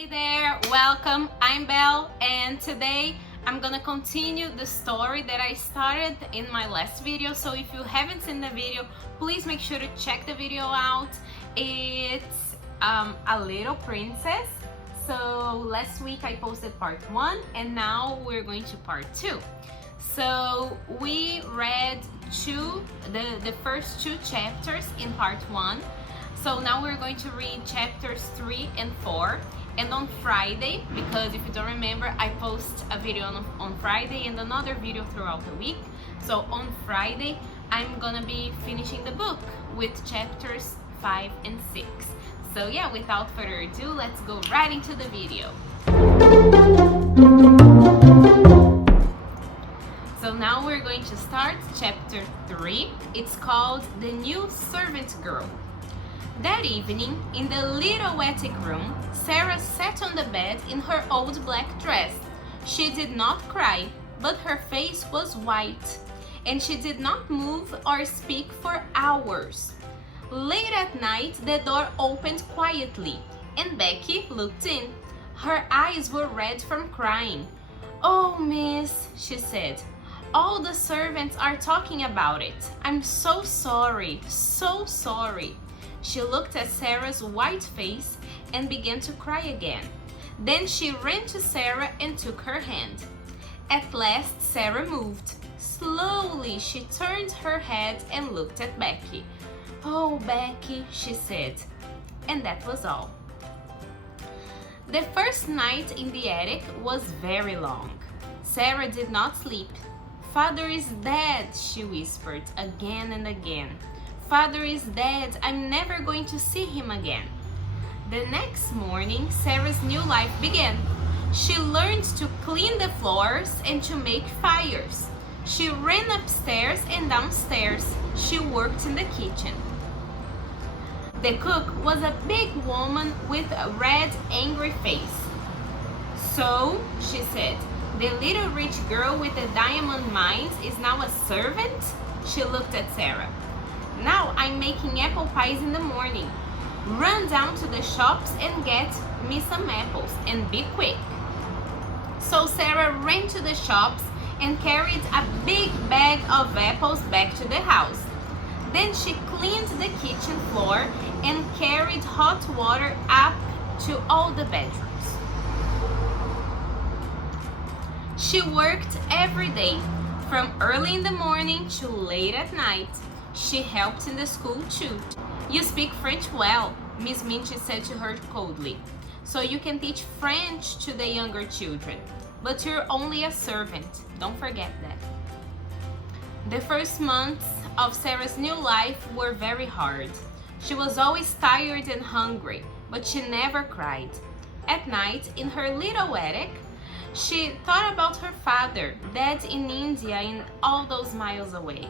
Hey there, welcome. I'm Belle, and today I'm gonna continue the story that I started in my last video. So if you haven't seen the video, please make sure to check the video out. It's a little princess. So last week I posted part 1 and now we're going to part 2. So we read the first 2 chapters in part 1. So now we're going to read chapters 3 and 4. And on Friday, because if you don't remember, I post a video on Friday and another video throughout the week. So on Friday, I'm gonna be finishing the book with chapters 5 and 6. So yeah, without further ado, let's go right into the video. So now we're going to start chapter 3. It's called The New Servant Girl. That evening, in the little attic room, Sarah sat on the bed in her old black dress. She did not cry, but her face was white, and she did not move or speak for hours. Late at night, the door opened quietly, and Becky looked in. Her eyes were red from crying. "Oh, miss," she said, "all the servants are talking about it. I'm so sorry, so sorry." She looked at Sarah's white face and began to cry again. Then she ran to Sarah and took her hand. At last, Sarah moved. Slowly, she turned her head and looked at Becky. "Oh, Becky," she said. And that was all. The first night in the attic was very long. Sarah did not sleep. "Father is dead," she whispered again and again. "Father is dead. I'm never going to see him again." The next morning, Sarah's new life began. She learned to clean the floors and to make fires. She ran upstairs and downstairs. She worked in the kitchen. The cook was a big woman with a red, angry face. "So," she said, "the little rich girl with the diamond mines is now a servant?" She looked at Sarah. "Now I'm making apple pies in the morning. Run down to the shops and get me some apples, and be quick." So Sarah ran to the shops and carried a big bag of apples back to the house. Then she cleaned the kitchen floor and carried hot water up to all the bedrooms. She worked every day, from early in the morning to late at night. She helped in the school too. "You speak French well," Miss Minchie said to her coldly, "so you can teach French to the younger children. But you're only a servant. Don't forget that." The first months of Sarah's new life were very hard. She was always tired and hungry, but she never cried. At night, in her little attic, she thought about her father, dead in India and all those miles away.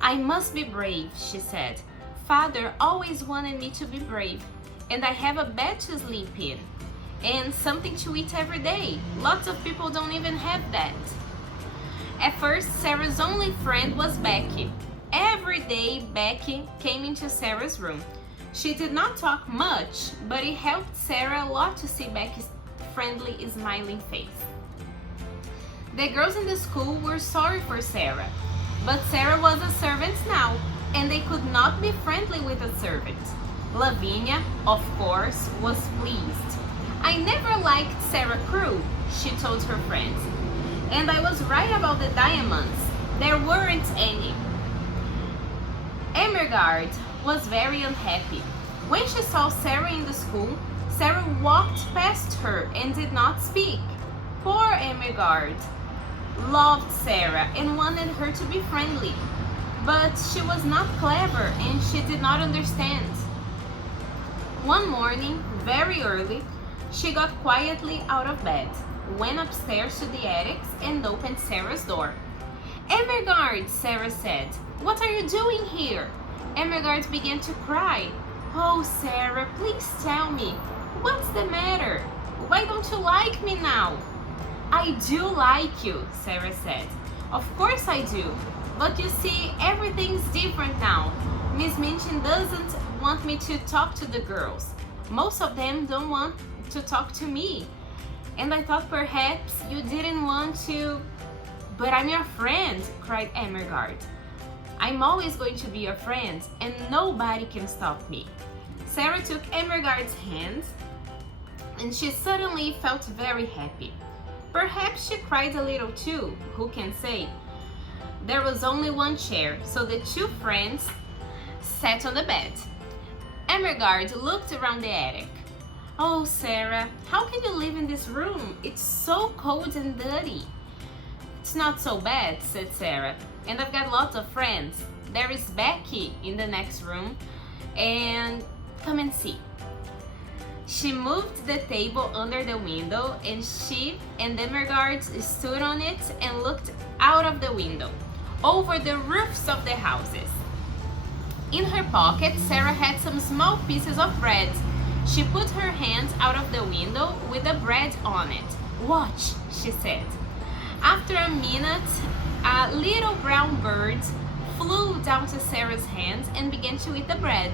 "I must be brave," she said. "Father always wanted me to be brave, and I have a bed to sleep in, and something to eat every day. Lots of people don't even have that." At first, Sarah's only friend was Becky. Every day, Becky came into Sarah's room. She did not talk much, but it helped Sarah a lot to see Becky's friendly, smiling face. The girls in the school were sorry for Sarah. But Sarah was a servant now, and they could not be friendly with a servant. Lavinia, of course, was pleased. "I never liked Sarah Crew," she told her friends. "And I was right about the diamonds. There weren't any." Emergard was very unhappy. When she saw Sarah in the school, Sarah walked past her and did not speak. Poor Emergard loved Sarah and wanted her to be friendly, but she was not clever and she did not understand. One morning, very early, she got quietly out of bed, went upstairs to the attics and opened Sarah's door. "Emergard," Sarah said, "what are you doing here?" Emergard began to cry. "Oh, Sarah, please tell me, what's the matter? Why don't you like me now?" "I do like you," Sarah said. "Of course I do. But you see, everything's different now. Miss Minchin doesn't want me to talk to the girls. Most of them don't want to talk to me. And I thought perhaps you didn't want to... But I'm your friend, cried Emergard. I'm always going to be your friend, and nobody can stop me. Sarah took Emergard's hand, and she suddenly felt very happy. Perhaps she cried a little too, who can say? There was only one chair, so the two friends sat on the bed. Emergard looked around the attic. Oh, Sarah, how can you live in this room? It's so cold and dirty. It's not so bad, said Sarah, and I've got lots of friends. There is Becky in the next room, and come and see. She moved the table under the window, and she and Emergard stood on it and looked out of the window, over the roofs of the houses. In her pocket, Sarah had some small pieces of bread. She put her hand out of the window with the bread on it. Watch, she said. After a minute, a little brown bird flew down to Sarah's hand and began to eat the bread.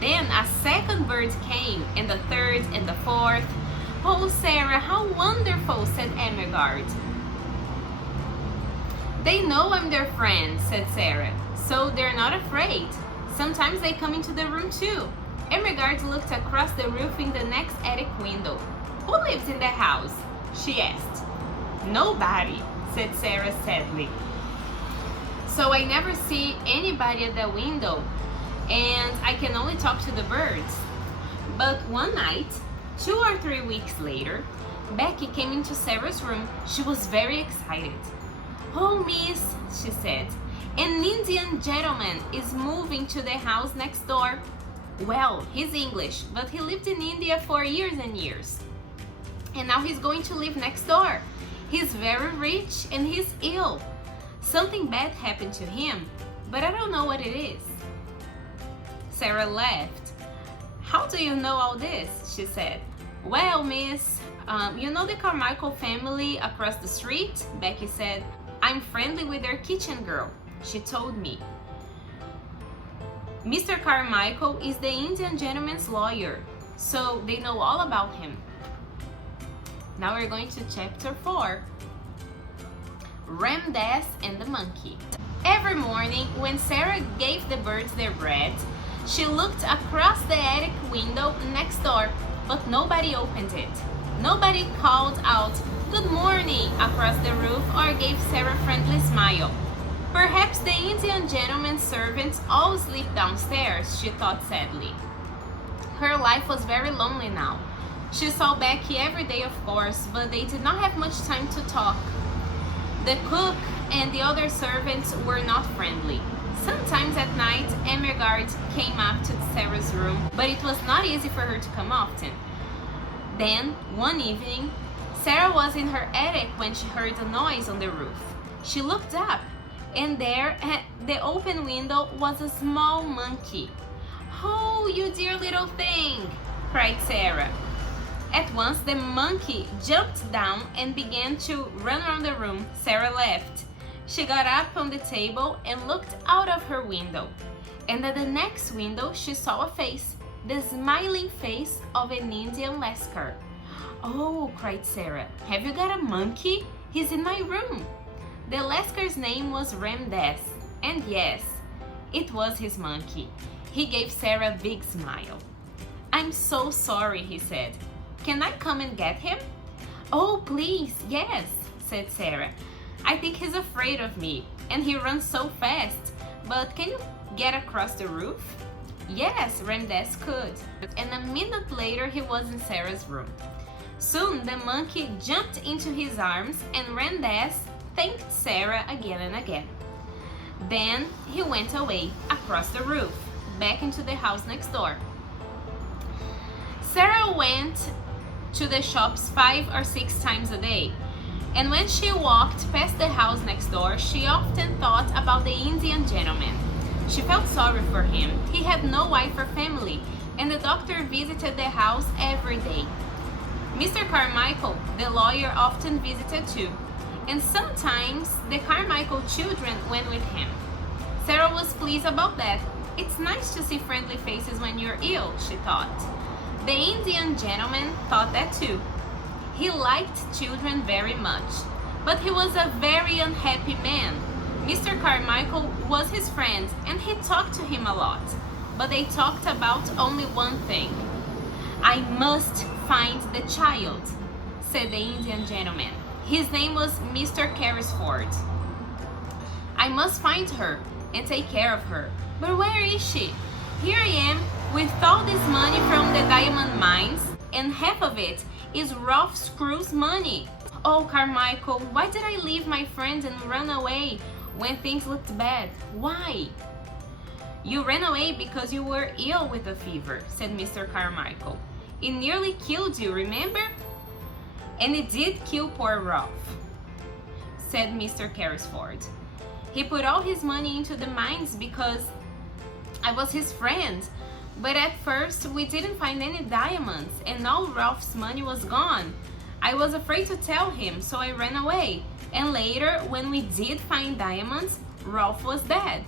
Then a second bird came, and the third and the fourth. Oh, Sarah, how wonderful, said Emergard. They know I'm their friend, said Sarah, so they're not afraid. Sometimes they come into the room too. Emergard looked across the roof in the next attic window. Who lives in the house? She asked. Nobody, said Sarah sadly. So I never see anybody at the window, and I can only talk to the birds. But one night, 2 or 3 weeks later, Becky came into Sarah's room. She was very excited. Oh, miss, she said, an Indian gentleman is moving to the house next door. Well, he's English, but he lived in India for years and years. And now he's going to live next door. He's very rich and he's ill. Something bad happened to him, but I don't know what it is. Sarah laughed. How do you know all this? She said. Well, miss, you know the Carmichael family across the street? Becky said. I'm friendly with their kitchen girl, she told me. Mr. Carmichael is the Indian gentleman's lawyer, so they know all about him. Now we're going to chapter 4. Ramdas and the Monkey. Every morning when Sarah gave the birds their bread, she looked across the attic window next door, but nobody opened it. Nobody called out, "Good morning," across the roof or gave Sarah a friendly smile. Perhaps the Indian gentleman's servants all sleep downstairs, she thought sadly. Her life was very lonely now. She saw Becky every day, of course, but they did not have much time to talk. The cook and the other servants were not friendly. Sometimes at night, Emergard came up to Sarah's room, but it was not easy for her to come often. Then, one evening, Sarah was in her attic when she heard a noise on the roof. She looked up, and there at the open window was a small monkey. "Oh, you dear little thing!" cried Sarah. At once the monkey jumped down and began to run around the room. Sarah laughed. She got up on the table and looked out of her window. And at the next window she saw a face, the smiling face of an Indian lascar. "Oh," cried Sarah, "have you got a monkey? He's in my room." The lascar's name was Ramdas, and yes, it was his monkey. He gave Sarah a big smile. "I'm so sorry," he said. "Can I come and get him?" "Oh, please, yes," said Sarah. "I think he's afraid of me, and he runs so fast. But can you get across the roof?" Yes, Ramdas could. And a minute later, he was in Sarah's room. Soon, the monkey jumped into his arms, and Ramdas thanked Sarah again and again. Then he went away across the roof, back into the house next door. Sarah went to the shops 5 or 6 times a day, and when she walked past the house next door, she often thought about the Indian gentleman. She felt sorry for him. He had no wife or family, and the doctor visited the house every day. Mr. Carmichael, the lawyer, often visited too, and sometimes the Carmichael children went with him. Sarah was pleased about that. It's nice to see friendly faces when you're ill, she thought. The Indian gentleman thought that too. He liked children very much, but he was a very unhappy man. Mr. Carmichael was his friend and he talked to him a lot, but they talked about only one thing. "I must find the child," said the Indian gentleman. His name was Mr. Carrisford. "I must find her and take care of her. But where is she? Here I am with all this money from the diamond mines, and half of it is Ralph Screw's money. Oh, Carmichael, why did I leave my friend and run away when things looked bad? Why?" "You ran away because you were ill with a fever," said Mr. Carmichael. "It nearly killed you, remember?" "And it did kill poor Ralph," said Mr. Carrisford. "He put all his money into the mines because I was his friend. But at first we didn't find any diamonds and all Ralph's money was gone. I was afraid to tell him, so I ran away. And later, when we did find diamonds, Ralph was dead."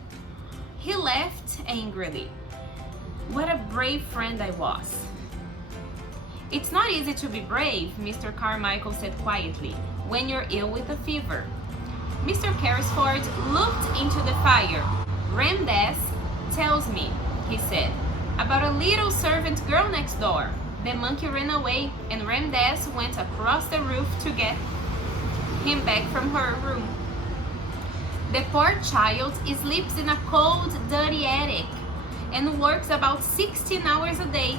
He laughed angrily. "What a brave friend I was." "It's not easy to be brave," Mr. Carmichael said quietly, "when you're ill with a fever." Mr. Carrisford looked into the fire. "Ramdas tells me," he said, "about a little servant girl next door. The monkey ran away and Ramdas went across the roof to get him back from her room. The poor child sleeps in a cold, dirty attic and works about 16 hours a day.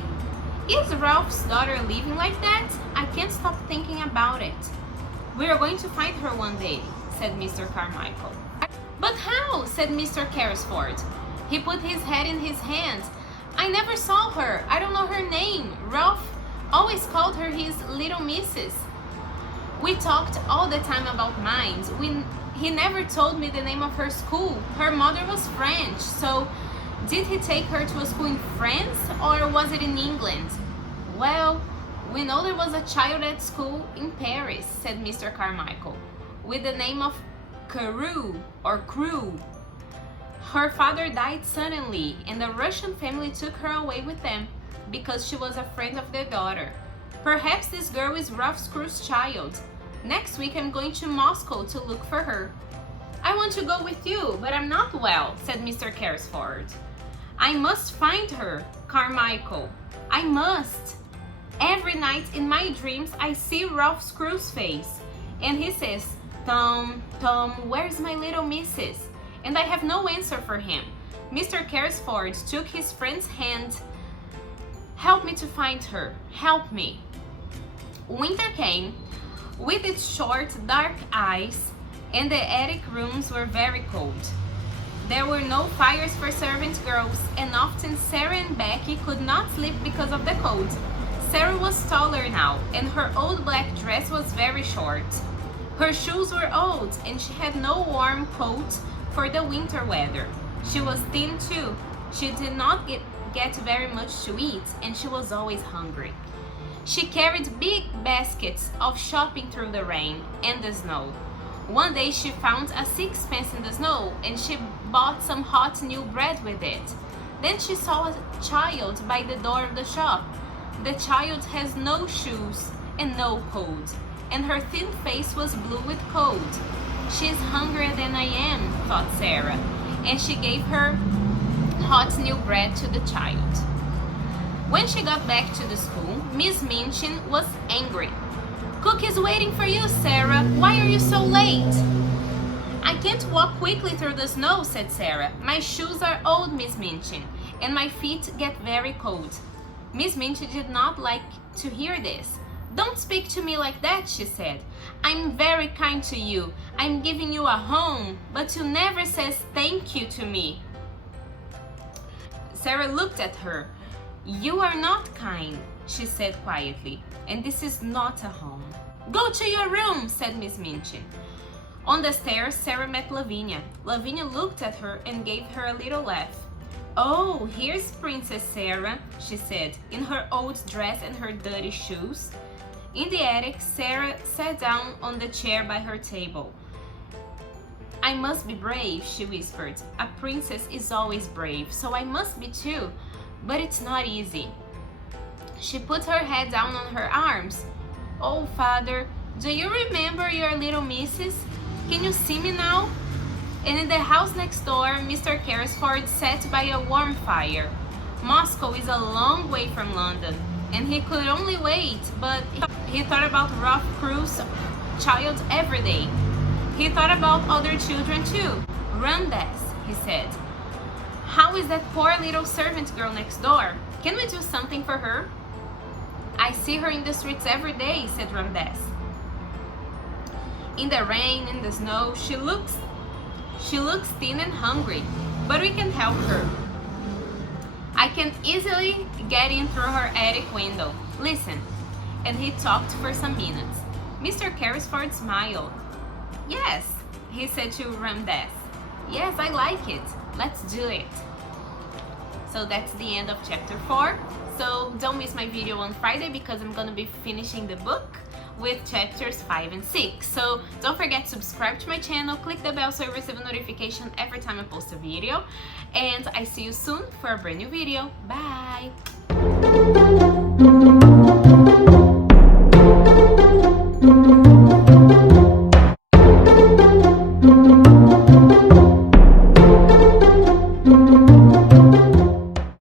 Is Ralph's daughter living like that? I can't stop thinking about it." "We are going to find her one day," said Mr. Carmichael. "But how?" said Mr. Carrisford. He put his head in his hands. "I never saw her. I don't know her name. Ralph always called her his little missus. We talked all the time about mines. He never told me the name of her school. Her mother was French, so did he take her to a school in France or was it in England?" "Well, we know there was a child at school in Paris," said Mr. Carmichael, "with the name of Carew or Crew. Her father died suddenly and the Russian family took her away with them because she was a friend of their daughter. Perhaps this girl is Ralph Screw's child. Next week I'm going to Moscow to look for her." "I want to go with you, but I'm not well," said Mr. Carrisford. "I must find her, Carmichael. I must. Every night in my dreams I see Ralph Screw's face and he says, 'Tom, Tom, where's my little missus?' And I have no answer for him." Mr. Carrisford took his friend's hand. "Help me to find her. Help me." Winter came with its short, dark ice, and the attic rooms were very cold. There were no fires for servant girls, and often Sarah and Becky could not sleep because of the cold. Sarah was taller now, and her old black dress was very short. Her shoes were old, and she had no warm coat for the winter weather. She was thin too. She did not get very much to eat, and she was always hungry. She carried big baskets of shopping through the rain and the snow. One day she found a sixpence in the snow and she bought some hot new bread with it. Then she saw a child by the door of the shop. The child has no shoes and no coat, and her thin face was blue with cold. "She is hungrier than I am," thought Sarah, and she gave her hot new bread to the child. When she got back to the school, Miss Minchin was angry. "Cook is waiting for you, Sarah. Why are you so late?" "I can't walk quickly through the snow," said Sarah. "My shoes are old, Miss Minchin, and my feet get very cold." Miss Minchin did not like to hear this. "Don't speak to me like that," she said. "I'm very kind to you. I'm giving you a home, but you never says thank you to me." Sarah looked at her. "You are not kind," she said quietly, "and this is not a home." "Go to your room," said Miss Minchin. On the stairs, Sarah met Lavinia. Lavinia looked at her and gave her a little laugh. "Oh, here's Princess Sarah," she said, in her old dress and her dirty shoes. In the attic, Sarah sat down on the chair by her table. "I must be brave," she whispered. "A princess is always brave, so I must be too, but it's not easy." She put her head down on her arms. "Oh, Father, do you remember your little missus? Can you see me now?" And in the house next door, Mr. Carrisford sat by a warm fire. Moscow is a long way from London, and he could only wait, but he thought about Rough Crew's child every day. He thought about other children too. "Ramdas," he said. "How is that poor little servant girl next door? Can we do something for her?" "I see her in the streets every day," said Ramdas. "In the rain, in the snow, she looks thin and hungry, but we can help her. I can easily get in through her attic window. Listen." And he talked for some minutes. Mr. Carrisford smiled. "Yes," he said to Ramdas. "Yes, I like it. Let's do it." So that's the end of chapter 4. So don't miss my video on Friday because I'm gonna be finishing the book with chapters 5 and 6. So don't forget to subscribe to my channel, click the bell so you receive a notification every time I post a video. And I see you soon for a brand new video. Bye!